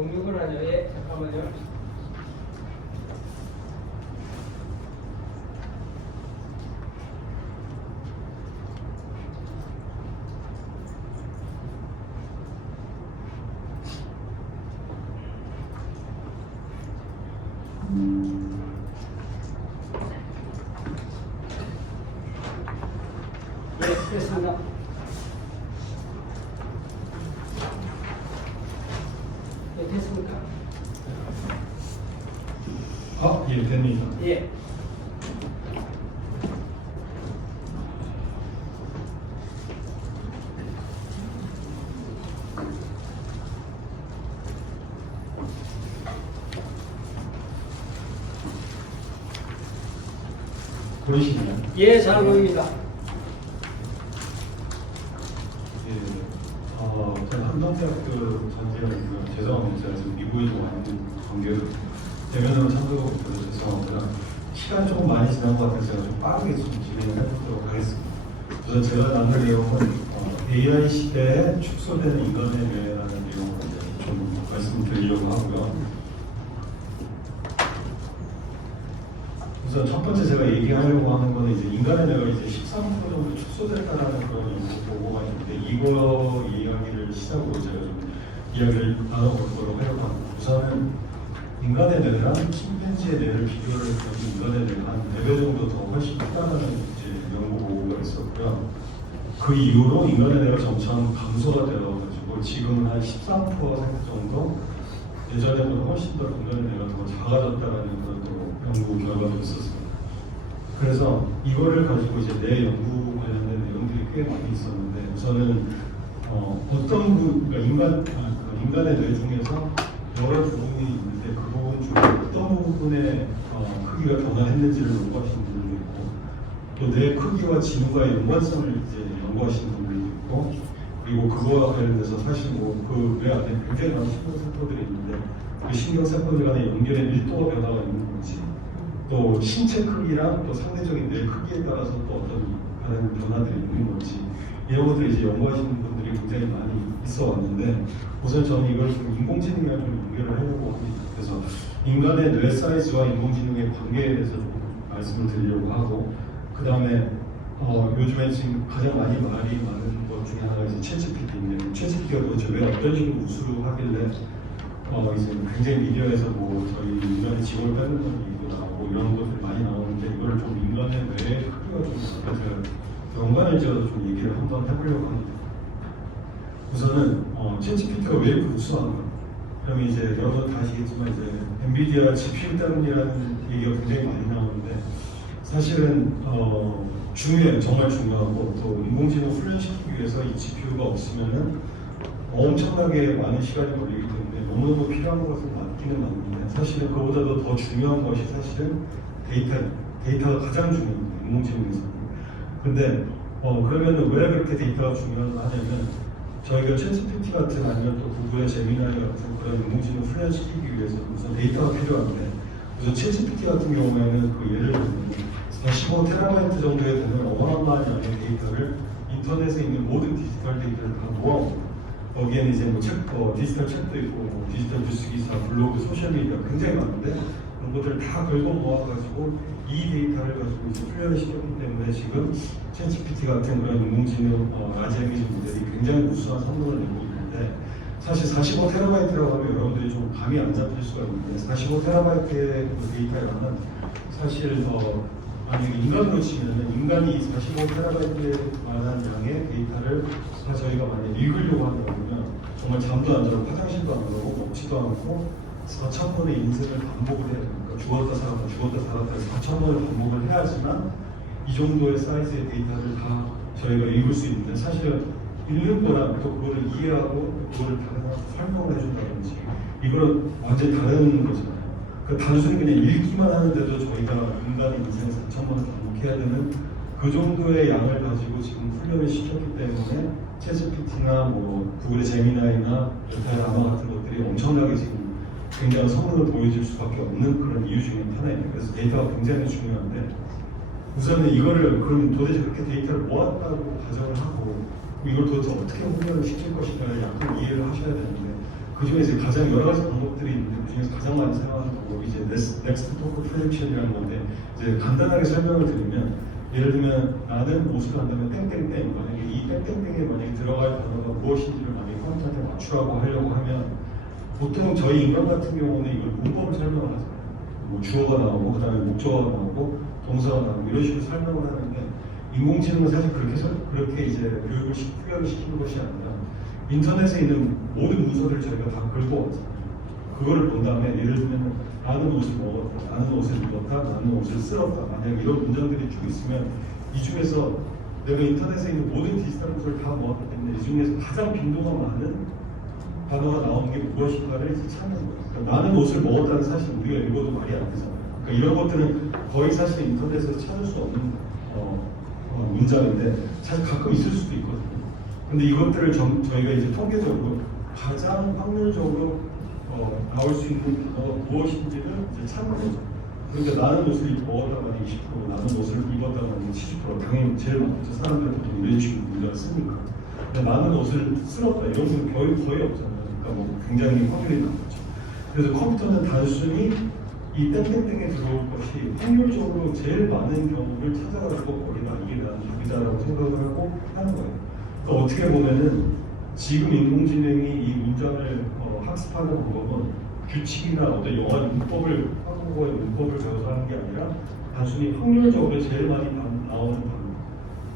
공유를 하냐? 예, 잠깐만요. 예, 됐습니다. 예, 됐습니까? 예, 됩니다. 예. 보이시나요? 예, 잘 보입니다. 저는 한동대학교 전재학교 죄송합니다. 제가 지금 미국에 좀 와 있는 관계로 대면으로 참석해서 죄송합니다. 시간이 조금 많이 지난 것 같아서 제가 좀 빠르게 좀 진행을 해보도록 하겠습니다. 우선 제가 나눌 내용은 AI 시대에 축소되는 인간의 뇌라는 내용을 좀 말씀드리려고 하고요. 우선 첫 번째 제가 얘기하려고 하는 거는 이제 인간의 뇌가 이제 13% 정도 축소됐다라는 그런 연구 보고가 있는데 이거 이야기를 시작으로 제가 좀 이야기를 나눠보도록 하려고 합니다. 우선은 인간의 뇌랑 침팬지의 뇌를 비교를 해서 인간의 뇌가 한 4배 정도 더 훨씬 크다는 이제 연구 보고가 있었고요. 그 이후로 인간의 뇌가 점점 감소가 되어가지고 지금은 한 13% 정도 예전에보다 훨씬 더 인간의 뇌가 더 작아졌다는 그런 또 연구 결과도 있었습니다. 그래서 이거를 가지고 이제 뇌 연구 관련된 내용들이 꽤 많이 있었는데 우선은 어떤 인간의 뇌 중에서 여러 부분이 있는데 그 부분 중에 어떤 부분의 크기가 변화했는지를 연구하시는 분들도 있고 또 뇌 크기와 진후가의 연관성을 이제 연구하시는 분들도 있고 그리고 그거와 관련돼서 사실 그 뇌 안에 굉장히 많은 신경세포들이 있는데 그 신경세포들 간의 연결의 밀도가 변화가 있는 건지 또 신체 크기랑 또 상대적인 뇌 크기에 따라서 또 어떤 다른 변화들이 있는 건지 이런 것들을 이제 연구하시는 분들이 굉장히 많이 있어 왔는데 우선 저는 이걸 좀 인공지능이랑 좀 연결을 하려고 합니다. 그래서 인간의 뇌 사이즈와 인공지능의 관계에 대해서 좀 말씀을 드리려고 하고 그 다음에 요즘에 지금 가장 많이 말이 많은 것 중에 하나가 이제 챗GPT인데 챗GPT가 도대체 왜 어떤 식으로 우수를 하길래 이제 굉장히 미디어에서 저희 인간의 직업을 뺏는 얘기도 나오고 이런 것들이 많이 나오는데 이걸 좀 인간의 뇌의 크기가 좀 제가 연관을 지어서 좀 얘기를 한번 해보려고 합니다. 우선은 챗GPT가 왜 이렇게 우수한가? 그러면 이제 여러분 다 아시겠지만 이제 엔비디아 GPU 때문이라는 얘기가 굉장히 많이 나오는데 사실은 중요해요. 정말 중요하고 또 인공지능 훈련시키기 위해서 이 GPU가 없으면은 엄청나게 많은 시간이 걸리기 때문에 너무너무 필요한 것은 맞기는 맞는데 사실은 그보다도 더 중요한 것이 사실은 데이터가 가장 중요합니다. 인공지능에서는. 근데 그러면 왜 그렇게 데이터가 중요하냐면 저희가 챗GPT 같은 아니면 또 구글의 제미나이 같은 그런 인공지능 훈련시키기 위해서 우선 데이터가 필요한데 우선 챗GPT 같은 경우에는 그 예를 들면 45TB 정도에 되는 어마어마한 양의 데이터를 인터넷에 있는 모든 디지털 데이터를 다 모아옵니다. 거기에는 이제 디지털 책도 있고 디지털 뉴스 기사, 블로그, 소셜 미디어 굉장히 많은데 그런 것들을 다 걸고 모아가지고 이 데이터를 가지고 이제 훈련을 시켰기 때문에 지금 챗GPT 같은 그런 인공지능 라지 이미지 모델이 굉장히 우수한 성능을 내고 있는데 사실 45TB라고 하면 여러분들이 좀 감이 안 잡힐 수가 있는데 45TB의 그 데이터라는 사실 만약에 인간으로 치면은 인간이 45TB에 만한 양의 데이터를 다 저희가 만약에 읽으려고 한다면 정말 잠도 안 자고 화장실도 안 가고 먹지도 않고 4,000번의 인생을 반복을 해야 됩니다. 죽었다 살았다 죽었다 살았다 4,000번을 반복을 해야지만 이 정도의 사이즈의 데이터를 다 저희가 읽을 수 있는데 사실은 읽는 거랑 또 그거를 이해하고 그거를 다른 사람한테 설명을 해준다든지 이거는 완전히 다른 거잖아요. 단순히 그냥 읽기만 하는데도 저희가 인간의 인생을 4,000번을 반복해야 되는 그 정도의 양을 가지고 지금 훈련을 시켰기 때문에 챗GPT나 구글의 제미나이나 여타 라마 같은 것들이 엄청나게 지금 굉장한 성능을 보여줄 수밖에 없는 그런 이유 중에 하나입니다. 그래서 데이터가 굉장히 중요한데 우선은 이거를 그럼 도대체 그렇게 데이터를 모았다고 가정을 하고 이걸 도대체 어떻게 훈련을 시킬 것인가를 약간 이해를 하셔야 되는데 그 중에 이제 가장 여러 가지 방법들이 있는데 그 중에서 가장 많이 사용하는 방법이 이제 넥스트 토크 프로젝션이라는 건데 이제 간단하게 설명을 드리면 예를 들면 나는 옷을 한다면 땡땡땡 만약에 이 땡땡땡에 만약에 들어갈 단어가 무엇인지를 만약에 컴퓨터한테 맞추라고 하려고 하면 보통 저희 인간 같은 경우는 이걸 문법을 설명을 하잖아요. 뭐 주어가 나오고 그다음에 목적어가 나오고 동사가 나오고 이런 식으로 설명을 하는데 인공지능은 사실 그렇게 이제 훈련을 시키는 것이 아니라 인터넷에 있는 모든 문서들을 저희가 다 긁어왔잖아요. 그거를 본 다음에 예를 들면 나는 옷을 먹었다, 나는 옷을 입었다, 나는 옷을 쓸었다. 만약 이런 문장들이 쭉 있으면 이 중에서 내가 인터넷에 있는 모든 디지털 문서를 다 모았기 때문에 이 중에서 가장 빈도가 많은 단어가 나오는 게 무엇인가를 이제 찾는 거예요. 그러니까 나는 옷을 먹었다는 사실 우리가 읽어도 말이 안 되잖아요. 그러니까 이런 것들은 거의 사실 인터넷에서 찾을 수 없는 문장인데 사실 가끔 있을 수도 있거든요. 근데 이것들을 저희가 이제 통계적으로 가장 확률적으로 나올 수 있는 단어가 무엇인지를 이제 찾는 거죠. 그러니까 나는 옷을 먹었다가 20%, 나는 옷을 입었다가 70%, 당연히 제일 많죠. 사람들 보통 이런 식으로 문장을 쓰니까. 근데 나는 옷을 쓸었다 이런 건 거의 없잖아요. 그러니까 뭐 굉장히 확률이 낮죠. 그래서 컴퓨터는 단순히 이 땡땡땡에 들어올 것이 확률적으로 제일 많은 경우를 찾아가지고 거기다 이게 나는 답이다라고 생각을 하고 하는 거예요. 그러니까 어떻게 보면은 지금 인공지능이 이 문장을 학습하는 방법은 규칙이나 어떤 영어 문법을 한국어의 문법을 배워서 하는 게 아니라 단순히 확률적으로 제일 많이 나오는 단어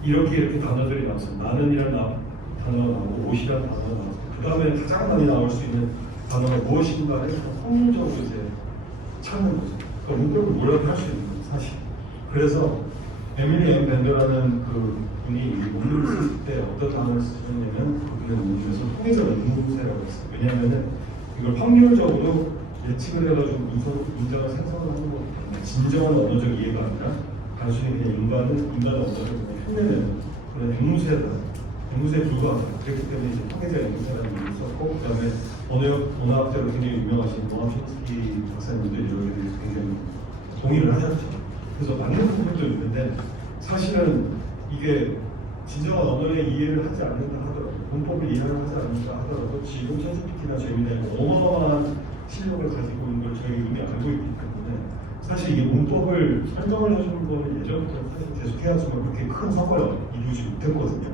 이렇게 단어들이 나와서 나는이라는 단어가 나오고 옷이라는 단어가 나와서 그 다음에 가장 많이 나올 수 있는 단어가 무엇인가를 확률적으로 이제 찾는 거죠. 그러니까 문법을 몰라도 할 수 있는 거죠, 사실. 그래서 에밀리 앤 밴더라는 그 분이 논문을 쓸 때 어떤 단어를 쓰셨냐면 그분의 논문에서 통계적 인문세라고 했어요. 왜냐하면은 이걸 확률적으로 예측을 해가지고 문장을 생성을 하는 거기 때문에 진정한 언어적 이해가 아니라 단순히 그냥 인간의 언어를 그냥 흉내내는 그런 앵무새에 불과하다. 그렇기 때문에 이제 통계적 앵무새라는 이름을 썼고 그 다음에 언어학자로 굉장히 유명하신 노암 촘스키 박사님도 이런 데 대해서 굉장히 동의를 하셨죠. 그래서 맞는 부분도 있는데 사실은 이게 진정한 언어의 이해를 하지 않는다 하더라도 문법을 이해를 하지 않는다 하더라도 지금 챗GPT나 제미나이가 어마어마한 실력을 가지고 있는 걸 저희가 이미 알고 있기 때문에 사실 이게 문법을 설명을 해주는 거는 예전부터 사실 계속 해야지만 그렇게 큰 성과를 이루지 못했거든요.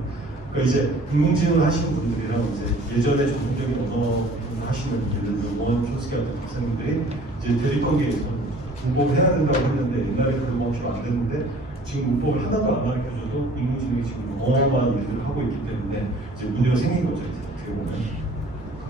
그러니까 이제 인공지능을 하시는 분들이랑 이제 예전에 전통적인 언어 하시는 예를 들어 노암 촘스키 같은 박사님들이 이제 대립관계에서 문법을 해야 된다고 했는데 옛날에 그런 거 필요 안 됐는데 지금 문법을 하나도 안 가르쳐줘도 인공지능이 지금 어마어마한 일들을 하고 있기 때문에 이제 문제가 생긴 거죠. 이제 어떻게 보면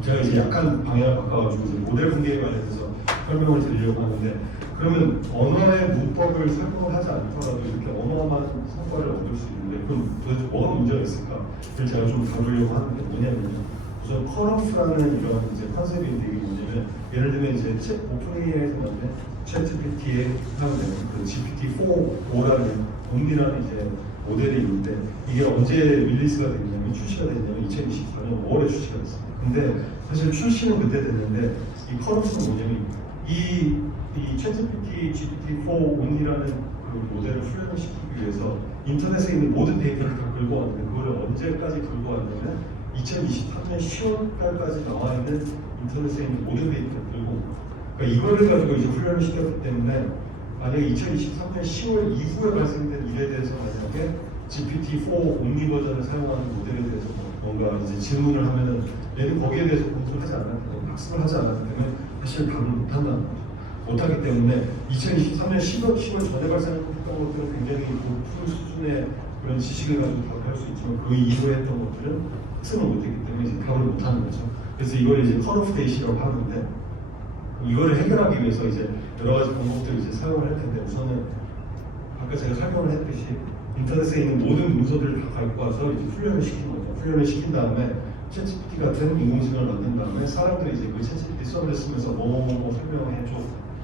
제가 이제 약간 방향을 바꿔가지고 이제 모델 분계에 관해서 설명을 드리려고 하는데 그러면 언어의 문법을 설명을 하지 않더라도 이렇게 어마어마한 성과를 얻을 수 있는데 그럼 도대체 뭐가 문제가 있을까? 그걸 제가 좀 다루려고 하는데 뭐냐면요. 우선 컬러프라는 이런 이제 컨셉인데 이게 뭐냐면 예를 들면 이제 오픈AI에서 만든 챗GPT에 사용되는 그 GPT-4라는 옴니라는 이제 모델이 있는데 이게 언제 릴리스가 됐냐면 출시가 됐냐면 2024년 5월에 출시가 됐습니다. 근데 사실 출시는 그때 됐는데 이 컬러프는 뭐냐면 이 챗GPT GPT-4 옴니라는 그 모델을 훈련을 시키기 위해서 인터넷에 있는 모든 데이터를 다 긁어왔는데 그거를 언제까지 긁어왔냐면 2023년 10월달까지 나와 있는 인터넷에 있는 모든 데이터를 긁고 그러니까 이거를 가지고 이제 훈련을 시켰기 때문에 만약에 2023년 10월 이후에 발생된 일에 대해서 만약에 GPT-4 옴니 버전을 사용하는 모델에 대해서 뭔가 이제 질문을 하면은 얘는 거기에 대해서 공부를 하지 않았기 때문에 학습을 하지 않았기 때문에 사실 답을 못한다는 거죠. 못하기 때문에 2023년 10월 전에 발생했던 것들은 굉장히 높은 수준의 그런 지식을 가지고 답할 수 있지만 그 이후에 했던 것들은 학습을 못했기 때문에 이제 답을 못하는 거죠. 그래서 이걸 이제 컷오프 데이시라고 하는데 이거를 해결하기 위해서 이제 여러 가지 방법들을 이제 사용을 할 텐데 우선은 아까 제가 설명을 했듯이 인터넷에 있는 모든 문서들을 다 갖고 와서 이제 훈련을 시키는 거죠. 훈련을 시킨 다음에 챗GPT 같은 인공지능을 만든 다음에 사람들이 이제 그 챗GPT 서버를 쓰면서 뭐뭐뭐 설명을 해줘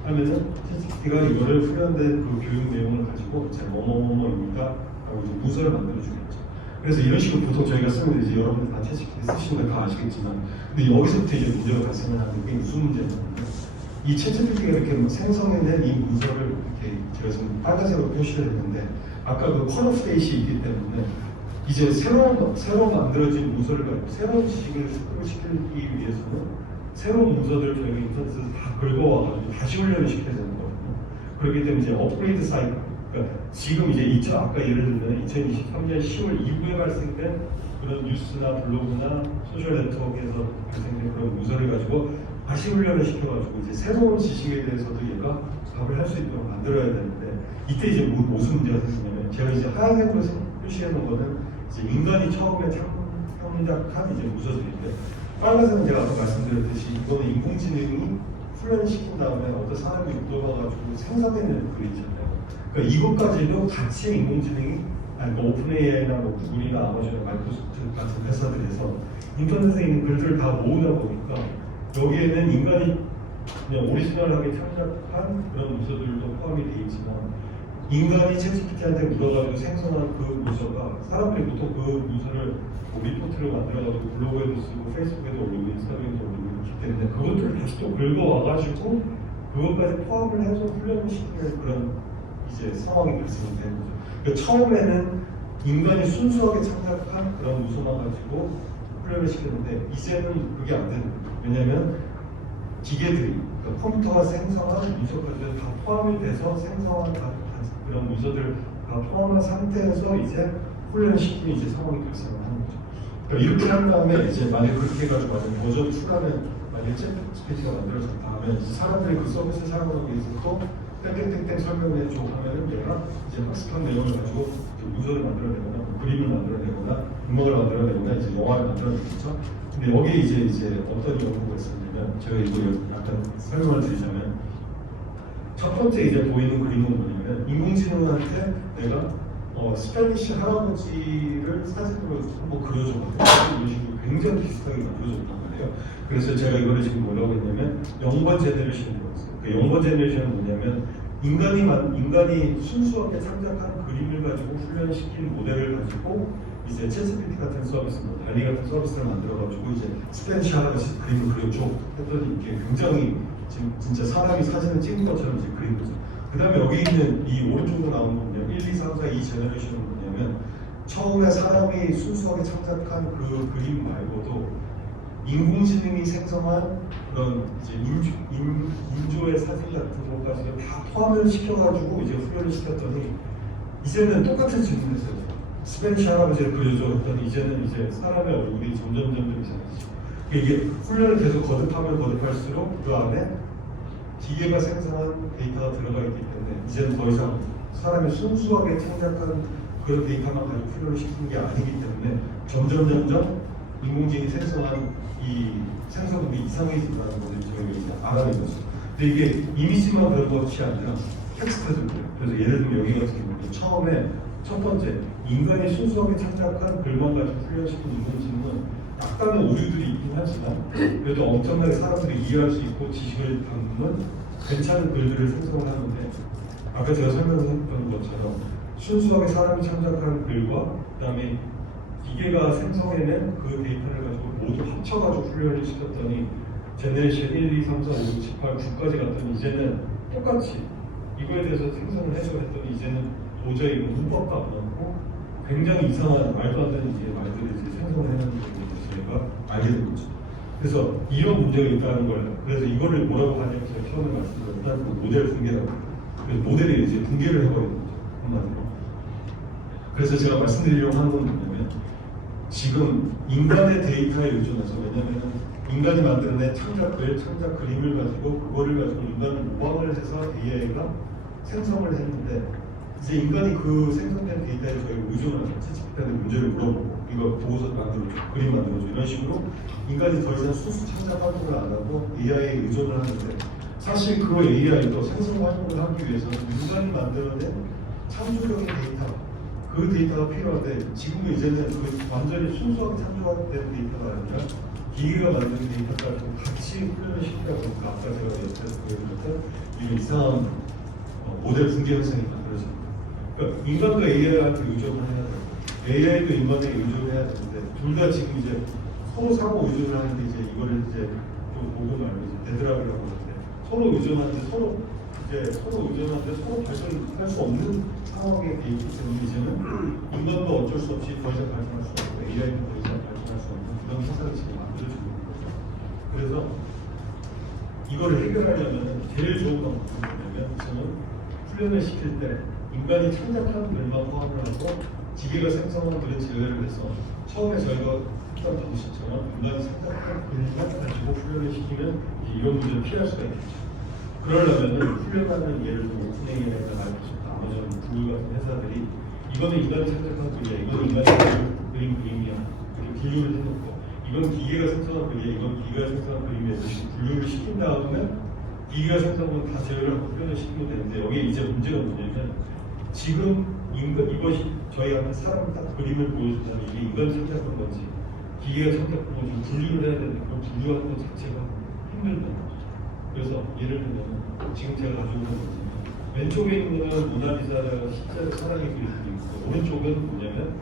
하면은 챗GPT가 이거를 훈련된 그 교육 내용을 가지고 제 뭐뭐뭐뭐입니다 라고 이제 문서를 만들어 주겠죠. 그래서 이런 식으로 보통 저희가 쓰는 이제 여러분들 다 챗GPT 쓰시는 거 다 아시겠지만 근데 여기서부터 이제 문제가 발생을 하는 게 무슨 문제냐면 이 챗GPT가 이렇게 생성해낸 이 문서를 이렇게 제가 지금 빨간색으로 표시를 했는데 아까 그 컷오프 데이시 있기 때문에 이제 새로 만들어진 문서를 가지고 새로운 지식을 습득을 시키기 위해서는 새로운 문서들을 저희가 인터넷에서 다 긁어와가지고 다시 훈련을 시켜야 되는 거거든요. 그렇기 때문에 이제 업그레이드 사이클, 그러니까 지금 이제 아까 예를 들면 2023년 10월 이후에 발생된 그런 뉴스나 블로그나 소셜 네트워크에서 발생된 그런 문서를 가지고 다시 훈련을 시켜가지고 이제 새로운 지식에 대해서도 얘가 답을 할 수 있도록 만들어야 되는데, 이때 이제 무슨 문제가 생기냐면, 제가 이제 하얀색으로 표시해 놓은 거는 이제 인간이 처음에 창작한 이제 문서들인데, 빨간색은 제가 아까 말씀드렸듯이 이거는 인공지능이 훈련시킨 다음에 어떤 사람이 묻어가지고 생성해낸 글이 있잖아요. 그러니까 이것까지도 같이 인공지능이, 뭐 오픈AI나 뭐 구글이나 아마존, 마이크로소프트 같은 회사들에서 인터넷에 있는 글들을 다 모으다 보니까 여기에는 인간이 그냥 오리지널하게 창작한 그런 문서들도 포함이 되어 있지만, 인간이 챗GPT한테 물어가지고 생성한 그 문서가 사람들이 보통 그 문서를 뭐 리포트를 만들어가지고 블로그에도 쓰고 페이스북에도 올리고 인스타그램에도 올리고 있기 때문에 그것들을 다시 또 긁어와가지고 그것까지 포함을 해서 훈련을 시키는 그런 이제 상황이 발생되는 거죠. 그러니까 처음에는 인간이 순수하게 창작한 그런 문서만 가지고 훈련을 시켰는데, 이제는 그게 안 되는 거예요. 왜냐하면 기계들이, 그러니까 컴퓨터가 생성한 문서까지 다 포함이 돼서 생성한 그런 문서들을 다 포함한 상태에서 이제 훈련시키는 이제 상황이 발생을 하는 거죠. 그러니까 이렇게 한 다음에 이제 만약 그렇게 해가지고 만약 버전 2라는 만약 챗GPT가 만들어진 다음에 이제 사람들이 그 서비스를 사용하기 위해서 또 땡땡땡땡 설명해 줘 하면은 내가 이제 학습한 내용을 가지고 문서를 만들어내거나 그림을 만들어내거나 음악을 만들어내거나 이제 영화를 만들어내겠죠. 근데 여기에 이제 어떤 연구가 있었냐면, 제가 이거 약간 설명을 드리자면, 첫 번째 이제 보이는 그림은 뭐냐면, 인공지능한테 내가 스페니쉬 할아버지를 사진으로 한번 그려줘봤어요. 이런 식으로 굉장히 비슷하게 만들어줬단 말이에요. 그래서 제가 이거를 지금 뭐라고 했냐면 0번 제너레이션이라고 했어요. 그 0번 제너레이션은 뭐냐면, 인간이 순수하게 창작한 그림을 가지고 훈련시킨 모델을 가지고 이제 챗GPT 같은 서비스, 뭐 달리 같은 서비스를 만들어가지고 이제 스페니쉬 할아버지 그림을 그려줘 했더니 이게 굉장히 지금 진짜 사람이 사진을 찍은 것처럼 이제 그린 거죠. 그 다음에 여기 있는 이 오른쪽으로 나오는 거냐, 1, 2, 3, 4, 2 제너레이션은 뭐냐면, 처음에 사람이 순수하게 창작한 그 그림 말고도 인공지능이 생성한 그런 이제 인조의 사진 같은 것까지 다 포함을 시켜가지고 이제 훈련을 시켰더니, 이제는 똑같은 질문을 했어요. 스페니쉬 할아버지를 그려줘 했더니 이제는 이제 사람의 얼굴이 점점 이상해지죠. 이게 훈련을 계속 거듭할수록 그 안에 기계가 생성한 데이터가 들어가 있기 때문에 이제는 더 이상 사람이 순수하게 창작한 그런 데이터만 가지고 훈련을 시키는 게 아니기 때문에 점점 인공지능이 생성한 이 생성이 이상해진다는 것을 저희가 이제 알아낸 거죠. 근데 이게 이미지만 그런 것이 아니라 텍스트도 그래요. 그래서 예를 들면 여기 같은 경우는 처음에 첫 번째, 인간이 순수하게 창작한 글만 가지고 훈련시킨 인공지능은 약간의 오류들이 있긴 하지만 그래도 엄청나게 사람들이 이해할 수 있고 지식을 담는 괜찮은 글들을 생성을 하는데, 아까 제가 설명했던 것처럼 순수하게 사람이 창작한 글과 그다음에 기계가 생성해낸 그 데이터를 가지고 모두 합쳐가지고 훈련을 시켰더니 제네레이션 1, 2, 3, 4, 5, 6, 7, 8, 9까지 갔더니 이제는 똑같이 이거에 대해서 생성을 해서 했더니 이제는 도저히 문법도 안 맞고 굉장히 이상한 말도 안 되는 이제 말들을 이제 생성을 해내는 것을 저희가 알게 된 거죠. 그래서 이런 문제가 있다는 걸, 그래서 이거를 뭐라고 하냐면 제가 처음에 말씀드렸던 그 모델 붕괴라고. 그래서 모델이 이제 붕괴를 해버리는 거죠, 한마디로. 그래서 제가 말씀드리려고 하는 건 뭐냐면, 지금 인간의 데이터에 의존해서, 왜냐하면 인간이 만들어낸 창작 그림을 가지고 그거를 가지고 인간을 모방을 해서 AI가 생성을 했는데, 이제 인간이 그 생성된 데이터에 저희가 의존을 하죠. 챗GPT한테 문제를 물어보고 이거 보고서 만들어줘, 그림 만들어줘, 이런 식으로 인간이 더 이상 순수 창작 활동을 안 하고 AI에 의존을 하는데, 사실 그 AI도 생성 활동을 하기 위해서는 인간이 만들어낸 창조력의 데이터, 그 데이터가 필요한데, 지금도 이제는 그 완전히 순수하게 창조된 데이터가 아니라 기계가 만든 데이터까지 같이 훈련을 시키다 보니까 아까 제가 옆에서 보여드렸던 이 이상한 모델 붕괴 현상이 만들어집니다. 그러니까 인간도 AI한테 의존을 해야 되고 AI도 인간에게 의존해야 되는데, 둘 다 지금 이제 서로 상호 의존을 하는데, 이제 이거를 이제 좀 보고 말고 이제 데드락이라고 하는데, 서로 의존하는데 서로 발전할 수 없는 상황에 돼 있기 때문에 이제는 인간도 어쩔 수 없이 더 이상 발전할 수 없고 AI도 더 이상 발전할 수 없는 그런 세상이 지금 만들어지고 있는 거죠. 그래서 이거를 해결하려면 제일 좋은 방법은 뭐냐면 우선은 훈련을 시킬 때 인간이 창작한 글만 포함을 하고 기계가 생성한 글을 제외를 해서 처음에 저희가 일단 받으셨처럼 인간이 생각한 글만 가지고 훈련을 시키면 이런 문제를 피할 수가 있겠죠. 그러려면은 훈련하는 예를 들어 오픈AI나 마이크로소프트, 아마존, 구글 같은 회사들이 이거는 인간이 생각한 글이야, 이거는 인간이 그린 그림이야 이렇게 분류를 해놓고 이건 기계가 생성한 글이야, 이건 기계가 생성한 그림이야 이렇게 분류를 시킨 다음에 기계가 생성한 다 제외를 하고 훈련을 시키면 되는데 여기에 이제 문제가 뭐냐면 지금 이것이 저희한테 사람 딱 그림을 보여준다면 이게 인간이 창작한 건지 기계가 창작한 건지 분류를 해야 되는데 그걸 분류하는 것 자체가 힘들다. 그래서 예를 들면 지금 제가 가지고 있는 거지만 왼쪽에 있는 거는 모나리자가 실제로 사람이 그린 그림이고 오른쪽은 뭐냐면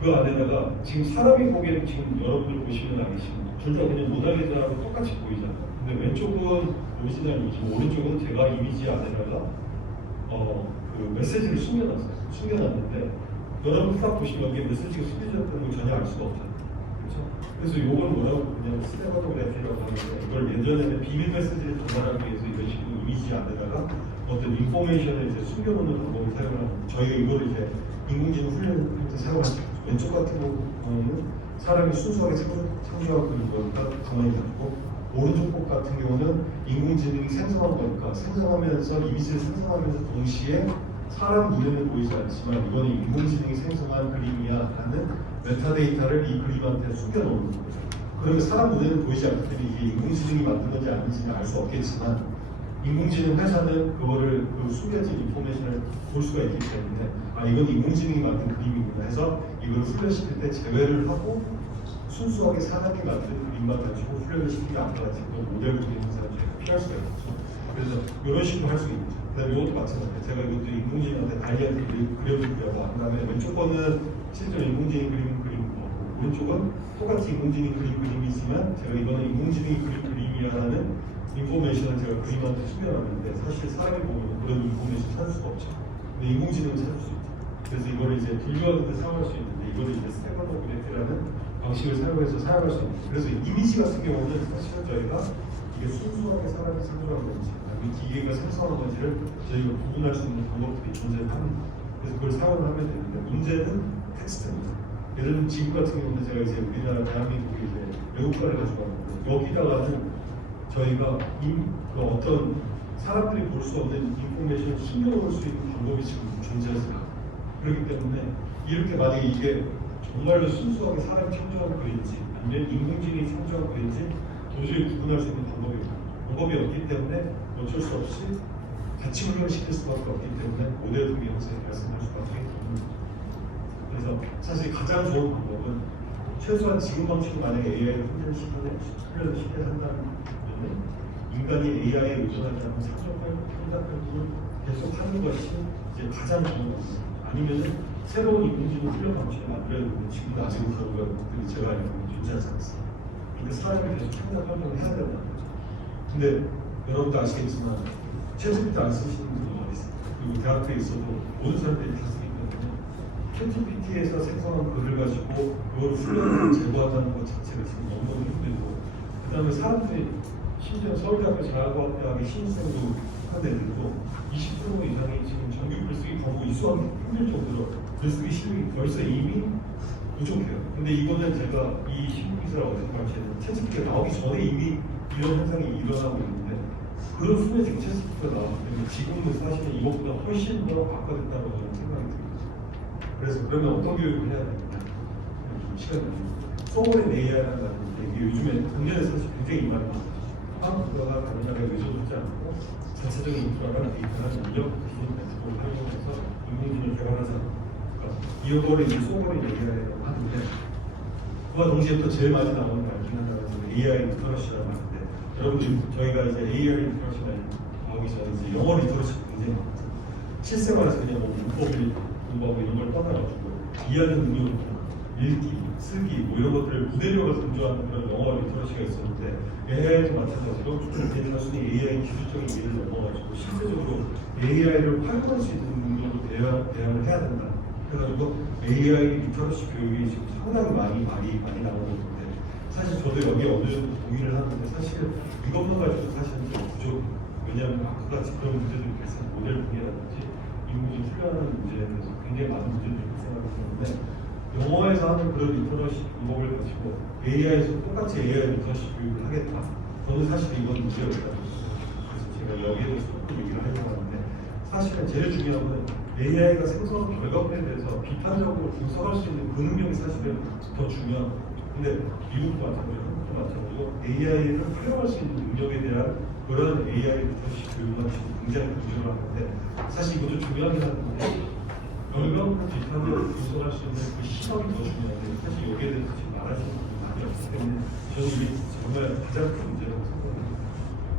그 안에다가 지금 사람이 보기에는 지금 여러분들 보시면 알겠지만 둘 다 그냥 모나리자하고 똑같이 보이잖아요. 근데 왼쪽은 오리지널이고 오른쪽은 제가 이미지 안에다가 그 메시지를 숨겨놨는데 여러분 딱 보시면 여기 메시지가 숨겨졌다는 걸 전혀 알 수가 없잖아요. 그렇죠? 그래서 이걸 뭐라고 부르냐면 스테가노그래피라고 하는데 이걸 예전에는 비밀 메시지를 전달하기 위해서 이런 식으로 이미지 안에다가 어떤 인포메이션을 이제 숨겨놓는 방법을 사용하는 저희가 이걸 이제 인공지능 훈련할 때 사용하죠. 왼쪽 같은 경우는 사람이 순수하게 창조하고 있는 거니까 가만히 잡고 오른쪽 쪽 같은 경우는 인공지능이 생성한 거니까 생성하면서 이미지를 생성하면서 동시에 사람 눈에는 보이지 않지만 이거는 인공지능이 생성한 그림이야 라는 메타데이터를 이 그림한테 숨겨놓는 거죠. 그러면 사람 눈에는 보이지 않기 때문에 이게 인공지능이 만든 건지 아닌지는 알 수 없겠지만 인공지능 회사는 그거를 그 숨겨진 인포메이션을 볼 수가 있기 때문에 아 이건 인공지능이 만든 그림이구나 해서 이걸 훈련시킬 때 제외를 하고 순수하게 사람이 만든 그림만 가지고 훈련을 시키는 게 아까 같이 모델 그리는 사람을 피할 수가 있죠. 그래서 이런 식으로 할 수 있는 거죠. 그다음에 이것도 마찬가지예요. 제가 이것도 인공지능한테 다이아트 그려주려고 한 다음에 왼쪽 거는 실제로 인공지능 그리는 거고 오른쪽은 똑같이 인공지능 그림이지만 제가 이거는 인공지능이 그린 그림이야라는 인포메이션을 제가 그림한테 숨겨놨는데 사실 사람이 보면 그런 인포메이션 찾을 수가 없죠. 근데 인공지능은 찾을 수 있죠. 그래서 이거를 이제 분류하는 데 사용할 수 있는데 이거를 이제 스테가노그래피라는 방식을 사용해서 사용할 수 있는. 그래서 이미지 같은 경우는 사실은 저희가 이게 순수하게 사람이 창조한 건지 아니면 기계가 생성한 건지를 저희가 구분할 수 있는 방법들이 존재합니다. 그래서 그걸 사용을 하면 되는데 문제는 텍스트입니다. 예를 들면 지금 같은 경우는 제가 이제 우리나라 대한민국에 이제 외국가를 가지고 왔는데 여기다가는 저희가 그 어떤 사람들이 볼 수 없는 인포메이션을 숨겨놓을 수 있는 방법이 지금 존재하지가 그렇기 때문에 이렇게 만약에 이게 정말로 순수하게 사람이 창조한 글인지 아니면 인공지능이 창조한 글인지 도저히 구분할 수 있는 방법이 없기 때문에 어쩔 수 없이 같이 훈련시킬 수밖에 없기 때문에 모델 분석에 말씀할 수밖에 없는 거죠. 그래서 사실 가장 좋은 방법은 최소한 지금 방식으로 만약에 AI를 훈련을 시켜야 한다면 인간이 AI에 의존하지 않고 창작할 부분을 계속 하는 것이 이제 가장 좋은 방법입니다. 아니면은 새로운 인공지능 훈련 방식을 만들어야 되는데 지금도 아직 그런 것들이 제가 알기로는 존재하지 않습니다. 근데 사람이 계속 창작 활동을 해야 된다는 거죠. 근데 여러분도 아시겠지만 챗GPT 안 쓰시는 분이 어디 있어요? 그리고 대학교에 있어도 모든 사람들이 다 쓰기 때문에 챗GPT에서 생성한 글을 가지고 그걸 훈련을 제거한다는 것 자체가 지금 너무 힘들고 그 다음에 사람들이 심지어 서울대학교 자연과학대학의 신입생도 한 애들도 20% 이상이 지금 정규 글쓰기 과목이 수학이 힘들 정도로 글쓰기 실력이 벌써 이미 부족해요. 근데 이거는 제가 이 신문기사를 어디서 발췌했는데 챗GPT가 나오기 전에 이미 이런 현상이 일어나고 있는데 그런 수준의 지금 챗GPT가 나왔기 때문에 지금은 사실은 이것보다 훨씬 더 악화됐다고 저는 생각이 듭니다. 그래서 그러면 어떤 교육을 해야 되느냐 좀 시간이 걸립니다. 소버린 AI라는 게 있는데 이게 요즘에 국내에 사실 굉장히 많이 나와요. 한국어가 다른나라에 의존하지 않고 자체적인 인프라가 데이터나 인력 기술 네트워크를 활용해서 인공지능을 개발하지 않을까. 이거를 이제 소버린 AI라고 하는데 그와 동시에 또 제일 많이 나오는 말 중에 하나가 AI 리터러시라고 하는데 여러분들 저희가 이제 AI 리터러시가 나오기 전에 이제 영어 리터러시가 굉장히 많거든요. 실생활에서 그냥 뭐 문법을 공부하고 이런 걸 떠나가지고 이해하는 능력, 읽기, 쓰기 뭐 이런 것들을 무대력을 강조하는 그런 영어 리터러시가 있었는데 AI도 마찬가지로 이제 단순히 AI 기술적인 이해를 넘어가지고 실제적으로 AI를 활용할 수 있는 능력으로 대응을 해야 된다. 그래가지고 AI 리터러시 교육이 지금 상당히 많이 나오고 있는데 사실 저도 여기 어느 정도 동의를 하는데 사실 이것만 가지고 사실은 좀 부족해요. 왜냐하면 아까 같이 그런 문제들이 발생, 모델 붕괴라든지 인공지능 훈련하는 문제에 대해서 굉장히 많은 문제들이 발생하기 때문에 영어에서 하는 그런 리터러시 방법을 가지고 AI에서 똑같이 AI 리터러시 교육을 하겠다. 저는 사실 이건 문제가 없다고 생각해요. 그래서 제가 여기에 대해서 조금 얘기를 하려고 하는데 사실은 제일 중요한 건 AI가 생성한 결과물에 대해서 비판적으로 분석할 수 있는 그 능력이 사실은 더 중요한 거예요. 근데 미국도 마찬가지고 한국도 마찬가지고 AI를 활용할 수 있는 능력에 대한 그런 AI 리터러시 교육만 지금 굉장히 강조를 하는데 사실 이것도 중요하긴 한데 결과물을 비판적으로 분석할 수 있는 그 시각이 더 중요한데 사실 여기에 대해서 지금 말할 수 있는 부분이 많이 없기 때문에 저는 이게 정말 가장 큰 문제라고 생각합니다.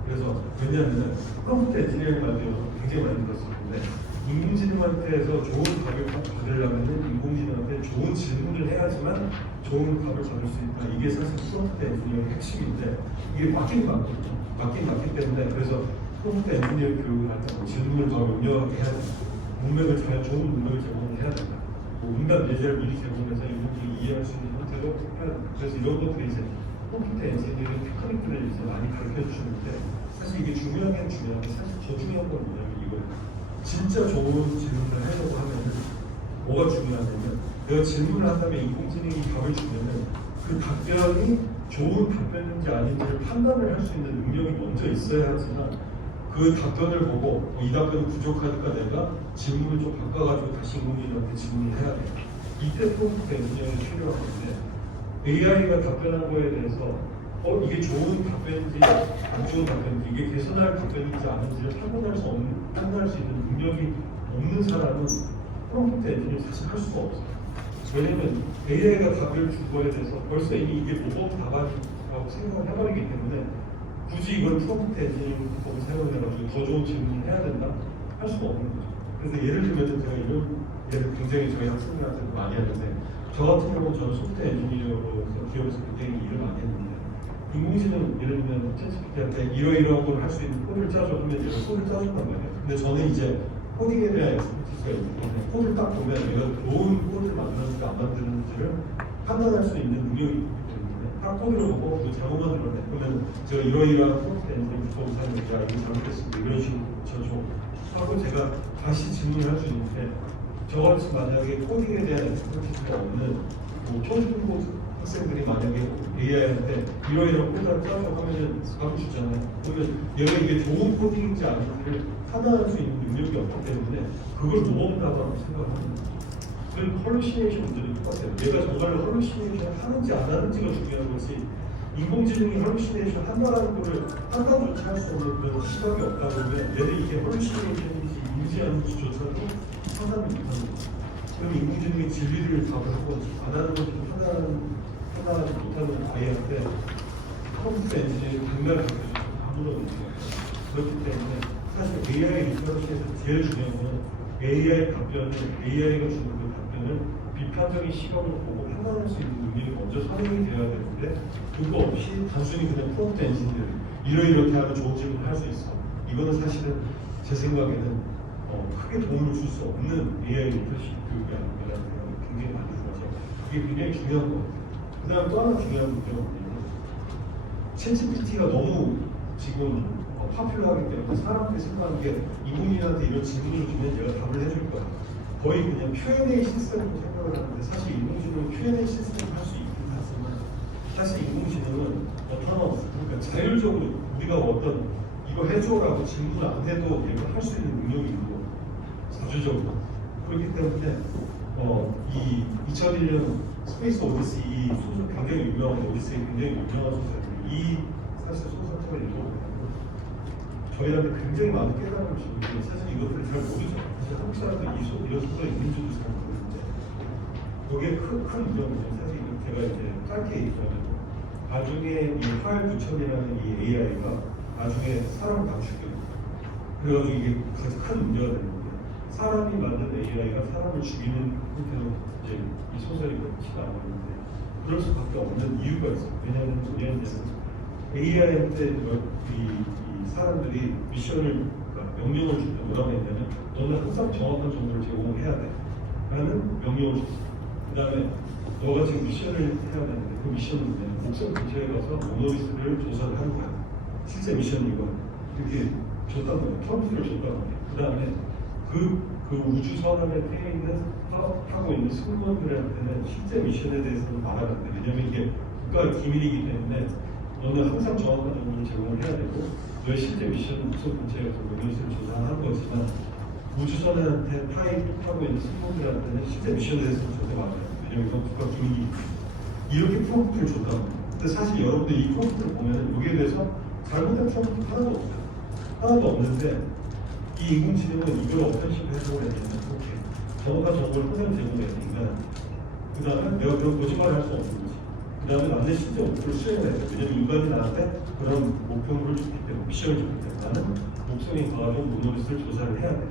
그래서 왜냐하면 프롬프트 엔지니어링 관련해서 굉장히 많이 들었었는데 인공지능한테서 좋은 답을 받으려면 인공지능한테 좋은 질문을 해야지만 좋은 답을 받을 수 있다. 이게 사실 프롬프트 엔지니어링의 핵심인데 이게 맞기 때문에 그래서 프롬프트 엔지니어 교육을 할 때 질문을 더 명료하게 해야 된다. 문맥을 잘 좋은 문맥을 제공을 해야 된다. 응답 예제를 미리 제공해서 인공지능이 이해할 수 있는 형태로 해야 된다. 그래서 이런 것들이 이제 프롬프트 엔지니어링 테크닉들을 이제 많이 가르쳐 주시는데 사실 이게 중요하긴 중요한데 사실 더 중요한 건 뭐냐면 이거예요. 진짜 좋은 질문을 하려고 하면 뭐가 중요하냐면 내가 질문을 한다면 인공지능이 답을 주면은 그 답변이 좋은 답변인지 아닌지를 판단을 할 수 있는 능력이 먼저 있어야 하지만 그 답변을 보고 이 답변은 부족하니까 내가 질문을 좀 바꿔가지고 다시 인공지능한테 질문을 해야 돼. 이때 프롬프트 엔지니어링이 필요한데 AI가 답변한 거에 대해서 이게 좋은 답변인지 안 좋은 답변인지 이게 개선할 답변인지 아닌지를 판단할 수 있는 능력이 없는 사람은 프롬프트 엔지니어링 사실 할 수가 없어요. 왜냐면 AI가 답을 준 거에 대해서 벌써 이미 이게 모범 답안이라고 생각을 해버리기 때문에 굳이 이걸 프롬프트 엔지니어링 법을 사용해가지고 더 좋은 질문을 해야 된다? 할 수가 없는 거죠. 그래서 예를 들면 제가 이런 예를 굉장히 저희 학생들한테도 많이 하는데 저 같은 경우는 저는 소프트 엔지니어로서 기업에서 굉장히 일을 많이 했는데 인공지능 예를 들면 챗GPT한테 이러이러한 걸 할 수 있는 코드를 짜줘 하면 얘가 코드를 짜준단 말이에요. 근데 저는 이제 코딩에 대한 엑스퍼티스가 있기 때문에 코드를 딱 보면 얘가 좋은 코드를 만드는지 안 만드는지를 판단할 수 있는 능력이 있기 때문에 딱 코드를 보고 뭐 잘못 만들었네 그러면 제가 이러이러한 프롬프트 엔지니어링 기법을 사용해서 야 이거 잘못했습니다 이런 식으로 고쳐줘 하고 제가 다시 질문을 할 수 있는데 저같이 만약에 코딩에 대한 엑스퍼티스가 없는 뭐 초중고 학생들이 만약에 AI한테 이러이러한 코드를 짜줘 하면은 답을 주잖아요. 그러면 얘가 이게 좋은 코딩인지 아닌지를 판단할 수 있는 능력이 없기 때문에 그걸 모범답안으로 생각합니다. 그리고 헐루시네이션 문제도 똑같아요. 얘가 정말로 헐루시네이션 하는지 안 하는지가 중요한 것이 인공지능이 헐루시네이션 한다는 거를 판단조차 할 수 없는 그런 시각이 없다 보면 얘는 이게 헐루시네이션인지 인지하는지조차도 판단을 못하는 거죠. 그럼 인공지능이 진리를 답을 하고 안 하는 것을 판단하지 못하는 아이한테 컴퓨터 엔지니어링 강렬하게 가르쳐주면 아무런 의미가 없어요. 그렇기 때문에 사실 AI 리서치에서 제일 중요한 건 AI 답변을 AI가 주는 그 답변을 비판적인 시각으로 보고 판단할 수 있는 능력이 먼저 선행이 되어야 되는데 그거 없이 단순히 그냥 프롬프트 엔지니어링 이렇게 하면 좋은 질문을 할 수 있어. 이거는 사실은 제 생각에는 크게 도움을 줄 수 없는 AI 리터러시 교육이 아닌가라는 생각이 굉장히 많이 들어서 이게 굉장히 중요한 것 같아요. 그 다음 또 하나 중요한 문제가 뭐냐면 챗GPT가 너무 지금 파퓰러하기 때문에 사람들이 생각하는 게 인공지능한테 이런 질문을 주면 얘가 답을 해줄 거야. 거의 그냥 Q&A 시스템으로 생각을 하는데 사실 인공지능은 Q&A 시스템을 할 수 있긴 하지만 사실 인공지능은 autonomous, 그러니까 자율적으로 우리가 어떤 이거 해줘라고 질문을 안 해도 얘가 할 수 있는 능력이 있고 자주적으로 그렇기 때문에 이 2001년 스페이스 오디시 이 소설 굉장히 유명한 오디세이 굉장히 유명한 소설인데 이 사실 소설책을 읽어보면 저희한테 굉장히 많은 깨달음을 주는데 사실 이것들을 잘 모르죠. 사실 한국 사람들이 이런 소설이 있는지도 잘 모르는데 여기에 큰 문제는 사실 제가 이제 짧게 얘기하면 나중에 이 화열 부천이라는 이 AI가 나중에 사람을 다 죽여요. 그래가지고 이게 가장 큰 문제가 되는 게 사람이 만든 AI가 사람을 죽이는 형태로 이제 이 소설이 끝이 나오는데 그럴 수밖에 없는 이유가 있어요. 왜냐하면 AI한테 이 사람들이 미션을 그러니까 명령을 줄 때 뭐라고 했냐면 너는 항상 정확한 정보를 제공해야 돼 라는 명령을 줬어요. 그다음에 너가 지금 미션을 해야 되는데 그 미션은 목성 근처에 가서 모노리스를 조사를 하는 거야. 실제 미션이 이거야. 이렇게 줬단 말이야. 컴퓨터를 줬단 말이야. 그다음에 그 우주 선언에 되어 있는 하고 있는 승무원들한테는 실제 미션에 대해서는 말하면 안 돼. 왜냐면 이게 국가 기밀이기 때문에 너는 항상 정확한 정보를 제공을 해야 되고 너의 실제 미션은 목성 근처에 가서 모노리스를 조사하는 거지만 우주선한테 타고 있는 승무원들한테는 실제 미션에 대해서는 절대 말하면 안 돼. 왜냐면 이건 국가 기밀이기 때문에. 이렇게 프롬프트를 줬다고. 근데 사실 여러분들 이 프롬프트를 보면 여기에 대해서 잘못된 프롬프트 하나도 없어요. 하나도 없는데 이 인공지능은 이걸 어떤 식으로 해석을 했냐면 이렇게 정확한 정보를 항상 제공해야 되니까 그 다음에 내가 그런 거짓말을 할 수 없는 거지. 그 다음에 나는 실제 목표를 수행해야 돼. 왜냐면 인간이 나한테 그런 목표를 줬기 때문에 미션을 줬기 때문에 나는 목성에 가가지고 모노리스를 조사를 해야 돼.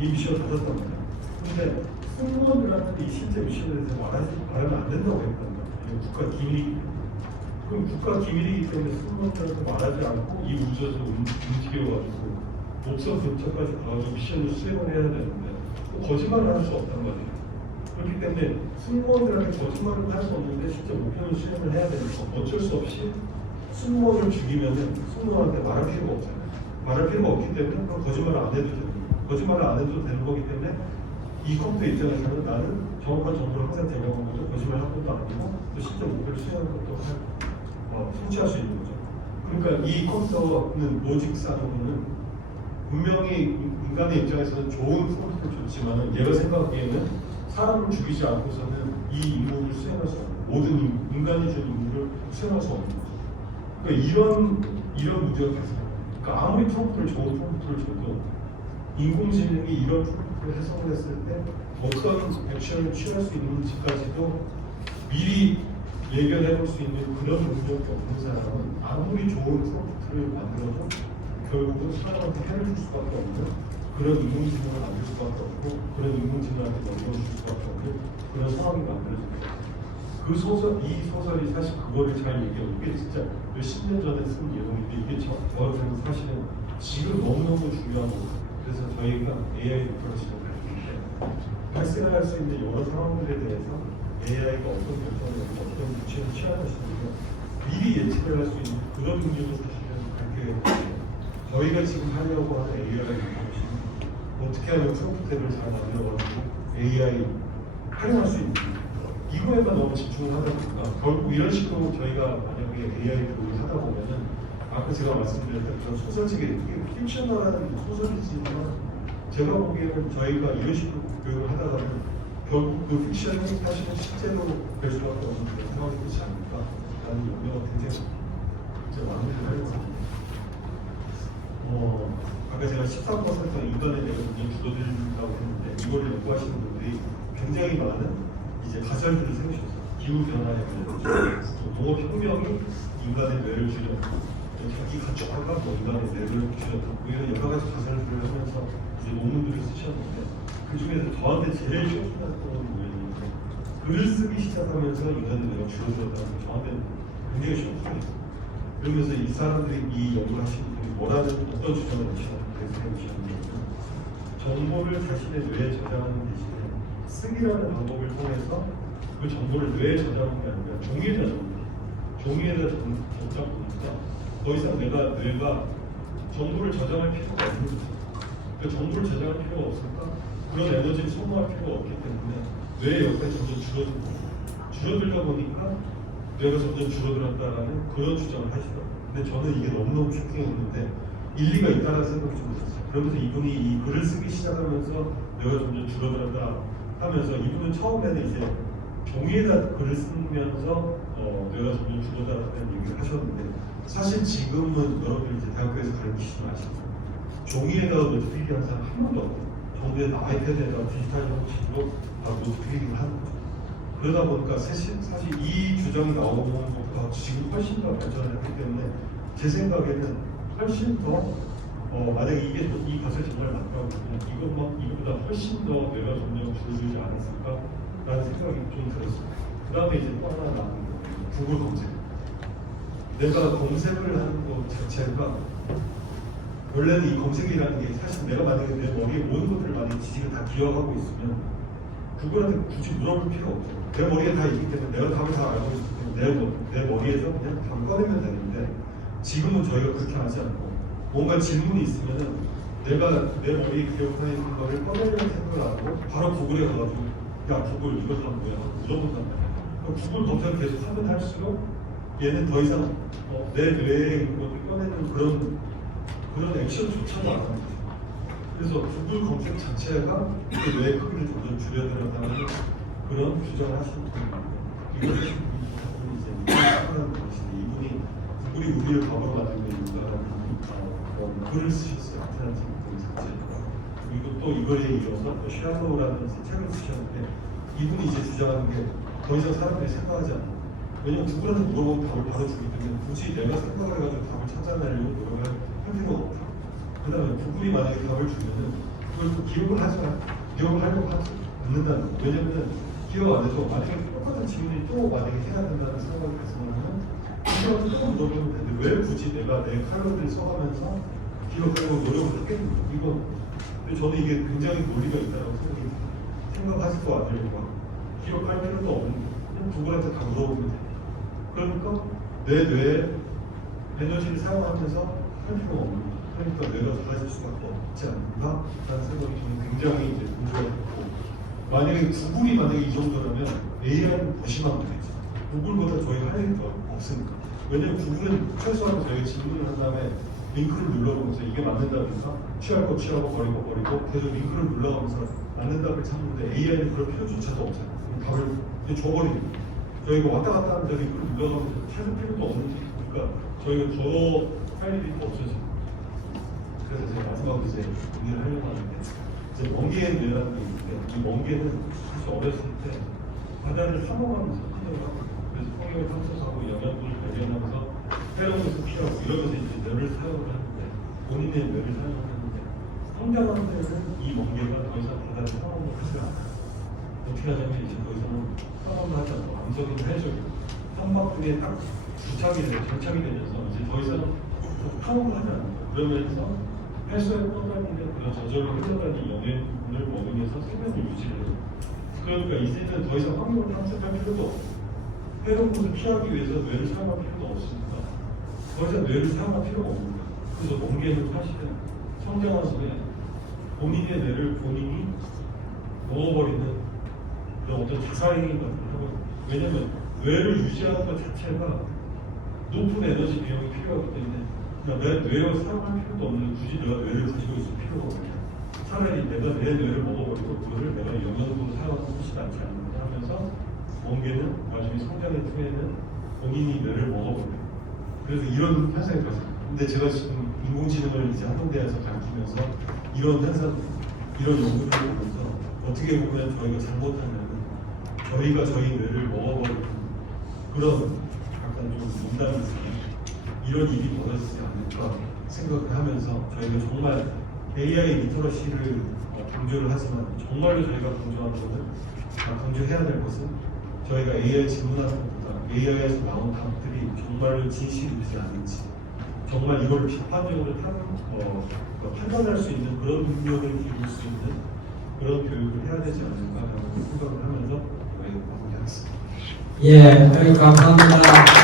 이 미션을 받았단 말이야. 근데 승무원들한테 이 실제 미션에 대해서 말하면 안 된다고 했단 말이야. 이건 국가 기밀이기 때문에. 그럼 국가 기밀이기 때문에 승무원들한테 말하지 않고 이 우주에서 움직여가지고 목성 근처까지 가가지고 미션을 수행을 해야 되는데 거짓말을 할 수 없단 말이에요. 그렇기 때문에 승무원들한테 거짓말을 할 수 없는데 실제 목표를 수행을 해야 되니까 어쩔 수 없이 승무원을 죽이면은 승무원한테 말할 필요가 없잖아요. 말할 필요가 없기 때문에 그럼 거짓말을 안 해도 되는 거예요. 거짓말을 안 해도 되는 거기 때문에 이 컴퓨터 입장에서는 나는 정확한 정보를 항상 제공한 거죠. 거짓말 한 것도 아니고 또 실제 목표를 수행하는 것도 성취할 수 있는 거죠. 그러니까 이 컴퓨터는 로직상으로는 분명히 인간의 입장에서는 좋은 프롬프트를 줬지만 얘가 생각하기에는 사람을 죽이지 않고서는 이 임무를 수행할 수 없는 모든 인간이 준 임무를 수행할 수 없는 거죠. 그러니까 이런 문제가 발생해요. 그러니까 아무리 프롬프트를 좋은 프롬프트를 줘도 인공지능이 이런 프롬프트를 해석을 했을 때 어떤 액션을 취할 수 있는지까지도 미리 예견해 볼 수 있는 그런 능력이 없는 사람은 아무리 좋은 프롬프트를 만들어도 결국은 사람한테 해를 줄 수밖에 없는 그런 인공지능을 만들 수밖에 없고 그런 인공지능한테 넘겨줄 수밖에 없는 그런 상황이 만들어집니다. 이 소설이 사실 그거를 잘 얘기해요. 이게 진짜 몇십 년 전에 쓴 내용인데 이게 저한테는 사실은 지금 너무너무 중요한 거예요. 그래서 저희가 AI 리서치를 가르치는데 발생할 수 있는 여러 상황들에 대해서 AI가 어떤 결정을 하고 어떤 조치를 취할 것인가 미리 예측을 할 수 있는 그런 능력을 사실은 가르쳐야 돼요. 저희가 지금 하려고 하는 AI가 있는 것이 어떻게 하면 프롬프트를 잘 만들어가지고 AI 활용할 수 있는 이거에만 너무 집중을 하다 보니까 결국 이런 식으로 저희가 만약에 AI 교육을 하다 보면은 아까 제가 말씀드렸던 그런 소설책이 이게 픽셔널한 소설이지만 제가 보기에는 저희가 이런 식으로 교육을 하다 보면 결국 그 픽션이 사실은 실제로 될 수밖에 없는 그런 상황이 되지 않을까라는 염려가 굉장히 많은 하려고 합니다. 아까 제가 13% 인간의 내용이 줄어들다고 했는데 이거를 연구하시는 분들이 굉장히 많은 이제 가설들을 세우셨어요. 기후 변화에 관련해서 농업혁명이 인간의 뇌를 줄였고 자기 가축화가 인간의 뇌를 줄였고 이런 여러 가지 가설들을 하면서 이제 논문들을 쓰셨는데 그 중에서 저한테 제일 쇼킹했던 뭐였냐면 글을 쓰기 시작하면서 인간의 뇌가 줄어들었다는 게 저한테는 굉장히 쇼킹했어요. 그러면서 이 사람들이 이 연구를 하시는 분이 뭐라는 어떤 주장을 해주셨냐면 정보를 자신의 뇌에 저장하는 대신에 쓰기라는 방법을 통해서 그 정보를 뇌에 저장하는 게 아니라 종이에다 적는 종이에다 적다 보니까 더 이상 뇌가 정보를 저장할 필요가 없는 거죠. 그 정보를 저장할 필요가 없으니까 그런 에너지를 소모할 필요가 없기 때문에 뇌의 역할이 점점 줄어들다 보니까 뇌가 점점 줄어들었다라는 그런 주장을 하시더라고요. 근데 저는 이게 너무너무 쇼킹했는데 일리가 있다는 생각이 좀 들었어요. 그러면서 이분이 이 글을 쓰기 시작하면서 뇌가 점점 줄어들었다 하면서 이분은 처음에는 이제 종이에다 글을 쓰면서 뇌가 점점 줄어들었다는 얘기를 하셨는데 사실 지금은 여러분들 이제 대학교에서 가르치지 마시고 종이에다가 노트 필기하는 사람 한 번도 없고 전부 다 아이패드에다가 디지털 형식으로 다 노트 필기를 하는 거죠. 그러다 보니까 사실 이 주장이 나오는 것보다 지금 훨씬 더 발전을 했기 때문에 제 생각에는 훨씬 더 만약에 이 가설 정말 맞다고 하면 이것보다 훨씬 더 뇌가 점점 줄어들지 않았을까라는 생각이 좀 들었습니다. 그 다음에 이제 또 하나 나온 구글 검색. 내가 검색을 하는 것 자체가 원래는 이 검색이라는 게 사실 내가 만약에 내 머리에 모든 것들을 만약에 지식을 다 기억하고 있으면 구글한테 굳이 물어볼 필요 없죠. 내 머리에 다 있기 때문에 내가 답을 다 알고 있기 때문에 내 머리에서 그냥 답 꺼내면 되는데 지금은 저희가 그렇게 하지 않고 뭔가 질문이 있으면은 내가 내 머리에 기억하에 있는 거를 꺼내려는 생각을 안 하고 바로 구글에 가가지고 야 구글 이거 다 뭐야 하고 물어본단 말이야. 구글 검색을 계속 하면 할수록 얘는 더 이상 내 뇌에 있는 것을 꺼내는 그런 액션조차도 안 합니다. 그래서 구글 검색 자체가 그 뇌의 크기를 점점 줄여들었다는 그런 주장을 하시는 분입니다. 이것이 이제 하는 것인데 이분이 구글이 우리를 바보로 만들고 있는가라는 글을 쓰셨어요. 아틀란틱 글 자체. 그리고 또 이거에 이어서 샬로우라는 책을 쓰셨는데 이분이 이제 주장하는 게 더 이상 사람들이 생각하지 않는. 왜냐면 구글한테 물어보면 답을 받아주기 때문에 굳이 내가 생각을 해가지고 답을 찾아내려고 노력을 할 필요가 없다. 그 다음에 구글이 만약에 답을 주면은 그걸 또 기억을 하지 기억을 하려고 하지 않는다는 거. 왜냐면은 기억 안 해서 만약에 똑같은 질문이 또 만약에 해야 된다는 생각이 있으면은 기억을 또 물어보면 되는데 왜 굳이 내가 내 칼로리를 써가면서 기억하려고 노력을 하겠는가. 이건 근데 저는 이게 굉장히 논리가 있다고 생각하지도 않으려고 기억할 필요도 없는 그냥 구글한테 다 물어보면 돼요. 그러니까 내 뇌에 에너지를 사용하면서 할 필요가 없는 거예요. 그러니까 뇌가 달라질 수밖에 없지 않나? 라는 생각이 저는 굉장히 이제 문제가 있고 만약에 구글이 만약에 이 정도라면 AI는 더 심한 거겠죠. 구글보다 저희가 할 일이 더 없으니까. 왜냐면 구글은 최소한 저희가 질문을 한 다음에 링크를 눌러보면서 이게 맞는다니까 취할 거 취하고 버리고 계속 링크를 눌러가면서 맞는 답을 찾는데 AI는 그럴 필요조차도 없잖아요. 답을 줘버리는 거예요. 저희가 왔다 갔다 하는데 링크를 눌러가면서 찾을 필요도 없는 거니까 저희가 더 할 일이 더 없어져요. 그래서 제가 마지막으로 이제 얘기를 하려고 하는데 이제 멍게의 뇌라는 게 있는데 이 멍게는 사실 어렸을 때 바다를 탐험하면서 생각을 하고 그래서 성경을 탐색하고 영양분을 발견하면서 헤엄에서 피하고 이러면서 이제 뇌를 사용을 하는데 본인의 뇌를 사용을 하는데 성장하는 데는 이 멍게가 더 이상 바다를 탐험을 하지 않아요. 어떻게 하냐면 이제 더 이상은 탐험을 하지 않고 암석이나 해적이 선박들에 딱 장착이 되면서 이제 더 이상 탐험을 하지 않는 거예요. 그러면서 해수에 떠다니는 그런 저절로 흘러가는 영양분을 먹으면서 생명을 유지해요. 그러니까 이제는 더 이상 환경을 탐색할 필요도 없고 해로운것을 피하기 위해서 뇌를 사용할 필요도 없으니까 더 이상 뇌를 사용할 필요가 없는 거예요. 그래서 멍게는 사실은 성장한 후에 본인의 뇌를 본인이 먹어버리는 그런 어떤 자살행위 같은 걸 하거든요. 왜냐면 뇌를 유지하는 것 자체가 높은 에너지 비용이 필요하기 때문에 그냥 뇌를 사용할 필요도 없는 굳이 내가 뇌를 가지고 있을 필요가 없냐. 차라리 내가 내 뇌를 먹어버리고 그거를 내가 영양분으로 사용하는 것이 낫지 않는다 하면서 멍게는 나중에 성장의 후에는 본인이 뇌를 먹어버려요. 그래서 이런 현상이 발생해요. 근데 제가 지금 인공지능을 이제 한동대에서 가르치면서 이런 현상, 이런 연구를 보면서 어떻게 보면 저희가 잘못하면 저희가 저희 뇌를 먹어버리는 그런 약간 좀 농담이 있어요. 이런 일이 벌어지지 않을까 생각을 하면서 저희가 정말 AI 리터러시를 강조를 하지만 정말로 저희가 강조하는 것은 강조해야 될 것은 저희가 AI 질문하는 것보다 AI에서 나온 답들이 정말로 진실이지 않은지 정말 이걸 비판적으로 판단할 수 있는 그런 능력을 기를 수 있는 그런 교육을 해야 되지 않을까라는 생각을 하면서 저희가 마무리하겠습니다. 예, 감사합니다.